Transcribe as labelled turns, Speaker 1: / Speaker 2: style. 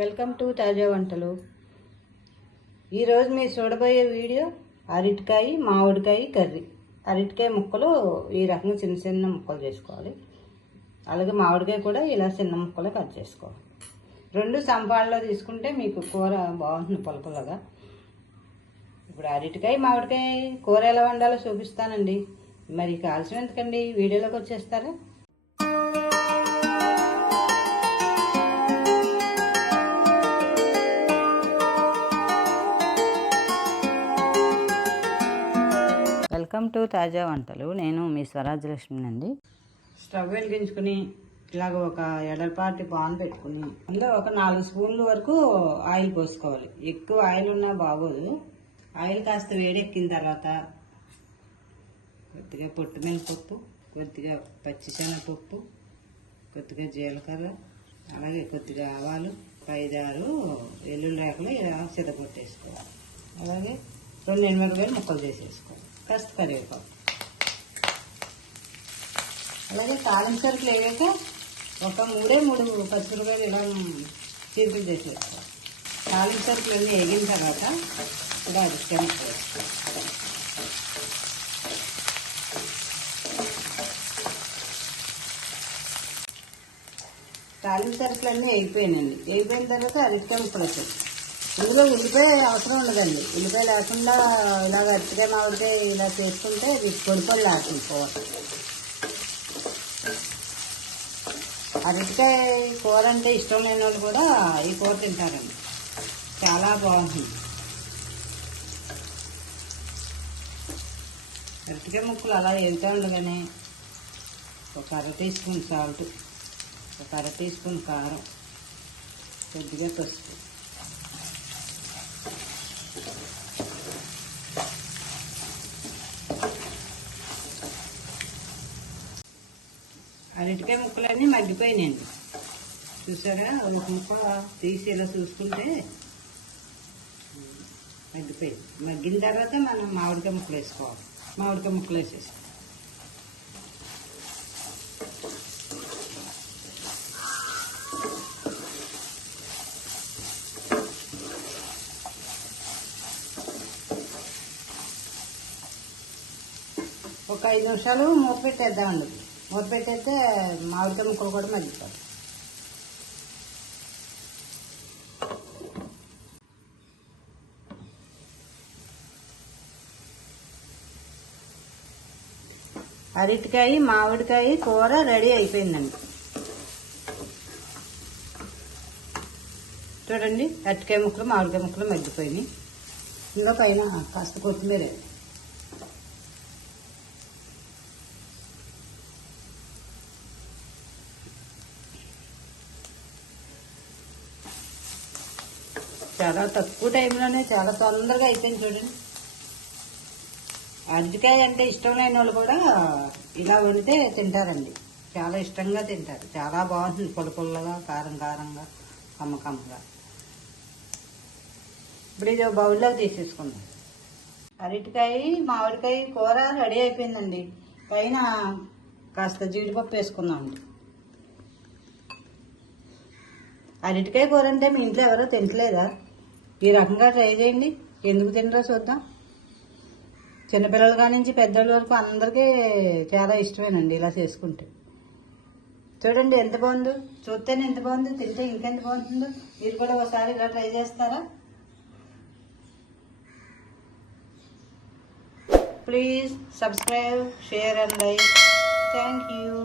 Speaker 1: Welcome to తాజా వంటలు. ఈరోజు మీరు చూడబోయే వీడియో అరటికాయ మామిడికాయ కర్రీ. అరటికాయ ముక్కలు ఈ రకంగా చిన్న చిన్న ముక్కలు చేసుకోవాలి. అలాగే మామిడికాయ కూడా ఇలా చిన్న ముక్కలు కట్ చేసుకోవాలి. రెండు సంపాడలో తీసుకుంటే మీకు కూర బాగుంటుంది పొలపలగా. ఇప్పుడు అరటికాయ మామిడికాయ కూర ఎలా వండాలో చూపిస్తానండి. మరి కాల్సిన ఎందుకండి వీడియోలోకి వచ్చేస్తారా? వెల్కమ్ టు తాజా వంటలు. నేను మీ స్వరాజలక్ష్మి అండి స్టవ్ వెలిగించుకుని ఇలాగ ఒక ఎడలపాటి పాన్ పెట్టుకుని అందులో ఒక నాలుగు స్పూన్ల వరకు ఆయిల్ పోసుకోవాలి. ఎక్కువ ఆయిల్ ఉన్నా బాగోదు. ఆయిల్ కాస్త వేడెక్కిన తర్వాత కొద్దిగా పొట్టు మినపప్పు కొద్దిగా పచ్చిశనగపప్పు కొద్దిగా జీలకర్ర అలాగే కొద్దిగా ఆవాలు ఐదారు వెల్లుల్లి రేకలు ఇలా సిద్ధపొట్టేసుకోవాలి. అలాగే రెండు ఎనిమిది వేలు ముక్కలు చేసేసుకోవాలి. కాస్త కరివేపాకు అలాగే తాలింపు సరుకులు వేగాక ఒక మూడే మూడు పచ్చిమిరపకాయలు ఇలా చీపులు చేసేసుకోవాలి తాలింపు సరుకులు అన్నీ వేగిన తర్వాత ఇలా అది ముక్కలు తాలింపు సరుకులు అన్నీ వేగిపోయానండి వేగిపోయిన తర్వాత అరటికాయ ముక్కలు ఇందులో ఉల్లిపాయ అవసరం ఉండదండి. ఉల్లిపాయ లేకుండా ఇలా అరటికాయ మామిడికాయ ఇలా చేసుకుంటే ఇది పొడిపొడి పొడి లేకుండా కూర అరటికాయ కూర అంటే ఇష్టం లేని వాళ్ళు కూడా ఈ కూర తింటారండి. చాలా బాగుంటుంది. అరటికాయ ముక్కలు అలా వెళ్తూ ఉండగానే ఒక అర టీ స్పూన్ సాల్ట్ ఒక అర టీ స్పూన్ కారం కొద్దిగా పసుపు. అరటికాయ ముక్కలన్నీ మగ్గిపోయినాయండి చూసారా? ఒక ముక్క తీసి ఇలా చూసుకుంటే మగ్గిపోయింది. మగ్గిన తర్వాత మనం మామిడికాయ ముక్కలు వేసుకోవాలి. మామిడికాయ ముక్కలు వేసేసి. ఒక ఐదు నిమిషాలు మూత పెట్టేద్దామండి. మూత పెట్టేస్తే మామిడికాయ ముక్కలు కూడా మగ్గిపోతాయి అరటికాయ మామిడికాయ కూర రెడీ అయిపోయిందండి. చూడండి అరటికాయ ముక్కలు మామిడికాయ ముక్కలు మగ్గిపోయినాయి. ఇందులో పైన కాస్త కొత్తిమీర. చాలా తక్కువ టైంలోనే చాలా తొందరగా అయిపోయింది చూడండి. అరటికాయ అంటే ఇష్టం లేని వాళ్ళు కూడా ఇలా వండితే తింటారండి. చాలా ఇష్టంగా తింటారు. చాలా బాగుంటుంది పుల్ల కారం కారంగా కమ్మకమ్మగా ఇప్పుడు ఇది ఒక బౌల్లో తీసేసుకుందాం. అరటికాయ మామిడికాయ కూర రెడీ అయిపోయిందండి. పైన కాస్త జీడిపప్పు వేసుకుందామండి. అరటికాయ కూర అంటే మీ ఇంట్లో ఎవరో తింటలేదా? ఈ రకంగా ట్రై చేయండి. ఎందుకు తినరో చూద్దాం. చిన్నపిల్లల కాడి నుంచి పెద్దోళ్ళ వరకు అందరికీ చాలా ఇష్టమేనండి ఇలా చేసుకుంటే. చూడండి ఎంత బాగుందో. చూస్తేనే ఎంత బాగుందో తింటే ఇంకెంత బాగుంటుందో. మీరు కూడా ఒకసారి ఇలా ట్రై చేస్తారా? Please subscribe share and like. Thank you.